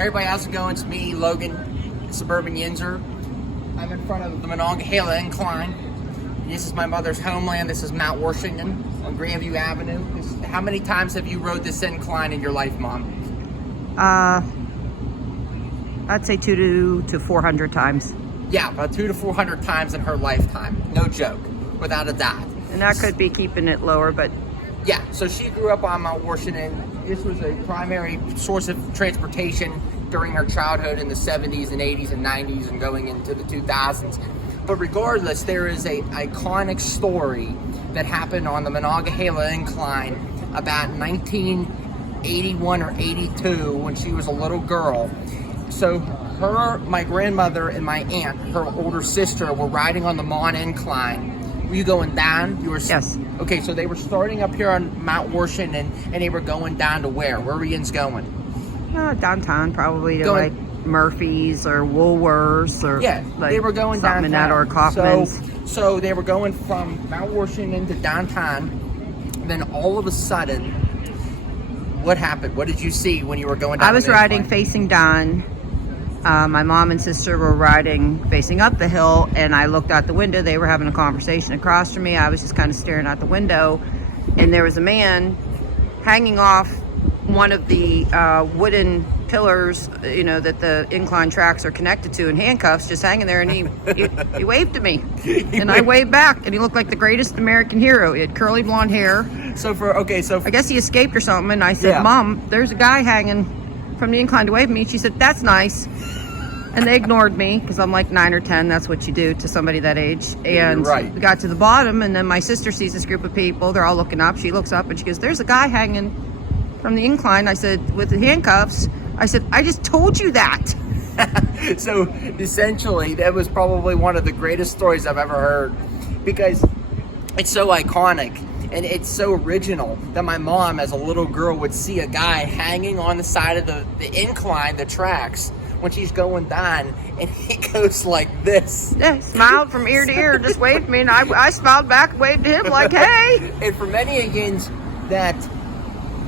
Hey everybody, how's it going? It's me, Logan, Suburban Yinzer. I'm in front of the Monongahela Incline. This is my mother's homeland. This is Mount Washington on Grandview Avenue. How many times have you rode this incline in your life, Mom? I'd say 200 to 400 times. Yeah, about 200 to 400 times in her lifetime. No joke, without a doubt. And that could be keeping it lower, but yeah, so she grew up on Mount Washington. This was a primary source of transportation during her childhood in the 70s and 80s and 90s and going into the 2000s. But regardless, there is a iconic story that happened on the Monongahela Incline about 1981 or 82 when she was a little girl. So her, my grandmother, and my aunt, her older sister, were riding on the Mon Incline. Were you going down? You were. Yes. Okay, so they were starting up here on Mount Washington, and they were going down to where? Where were you going? Downtown, probably to like Murphy's or Woolworths or yeah. Like they were going down in that or Kaufman's. So they were going from Mount Washington to downtown. Then all of a sudden, what happened? What did you see when you were going down? I was riding facing down. My mom and sister were riding facing up the hill, and I looked out the window. They were having a conversation across from me. I was just kind of staring out the window, and there was a man hanging off one of the wooden pillars, you know, that the incline tracks are connected to, in handcuffs, just hanging there, and he waved to me, and I waved back, and he looked like the greatest American hero. He had curly blonde hair. I guess he escaped or something, and I said, yeah. Mom, there's a guy hanging from the incline to wave at me. She said, that's nice. And they ignored me because I'm like 9 or 10. That's what you do to somebody that age. And right. We got to the bottom, and then my sister sees this group of people. They're all looking up. She looks up and she goes, there's a guy hanging from the incline. I said, with the handcuffs. I said, I just told you that. So essentially, that was probably one of the greatest stories I've ever heard, because it's so iconic. And it's so original that my mom, as a little girl, would see a guy hanging on the side of the incline, the tracks, when she's going down, and he goes like this. Yeah, smiled from ear to ear, just waved at me, and I smiled back, waved to him like, hey. And for many of yins that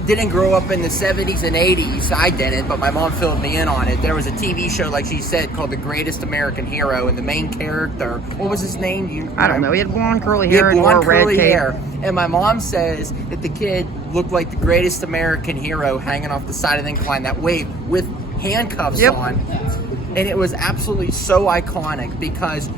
didn't grow up in the 70s and 80s, I didn't, but my mom filled me in on it. There was a TV show, like she said, called The Greatest American Hero, and the main character, what was his name? I don't know. He had blonde curly hair and wore red hair. And my mom says that the kid looked like the greatest American hero hanging off the side of the incline that way with handcuffs on. And it was absolutely so iconic because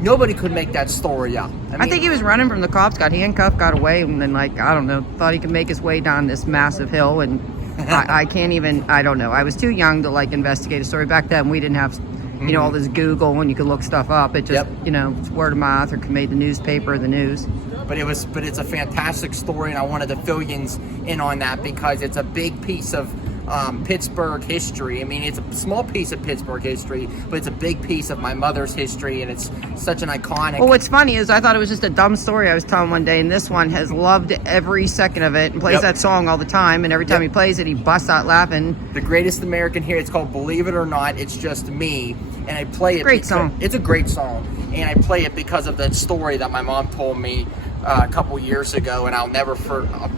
nobody could make that story up. I think he was running from the cops, got handcuffed, got away, and then, like, I don't know, thought he could make his way down this massive hill. And I can't even, I don't know. I was too young to, like, investigate a story. Back then, we didn't have, you know, all this Google and you could look stuff up. It just, you know, it's word of mouth or made the newspaper or the news. But it's a fantastic story, and I wanted to fill you in on that because it's a big piece of Pittsburgh history. I mean, it's a small piece of Pittsburgh history, but it's a big piece of my mother's history, and it's such an iconic. Well, what's funny is I thought it was just a dumb story I was telling one day, and this one has loved every second of it and plays that song all the time, and every time he plays it, he busts out laughing. The Greatest American Hero. It's called Believe It or Not, It's Just Me, and I play it. Great song. It's a great song, and I play it because of that story that my mom told me a couple years ago, and I'll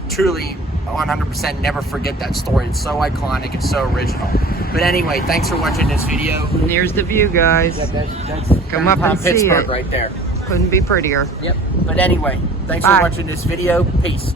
truly 100% never forget that story. It's so iconic, it's so original. But anyway, thanks for watching this video. And there's the view, guys. Yeah, that's come up and see Pittsburgh it right there. Couldn't be prettier. Yep. But anyway, thanks for watching this video. Peace.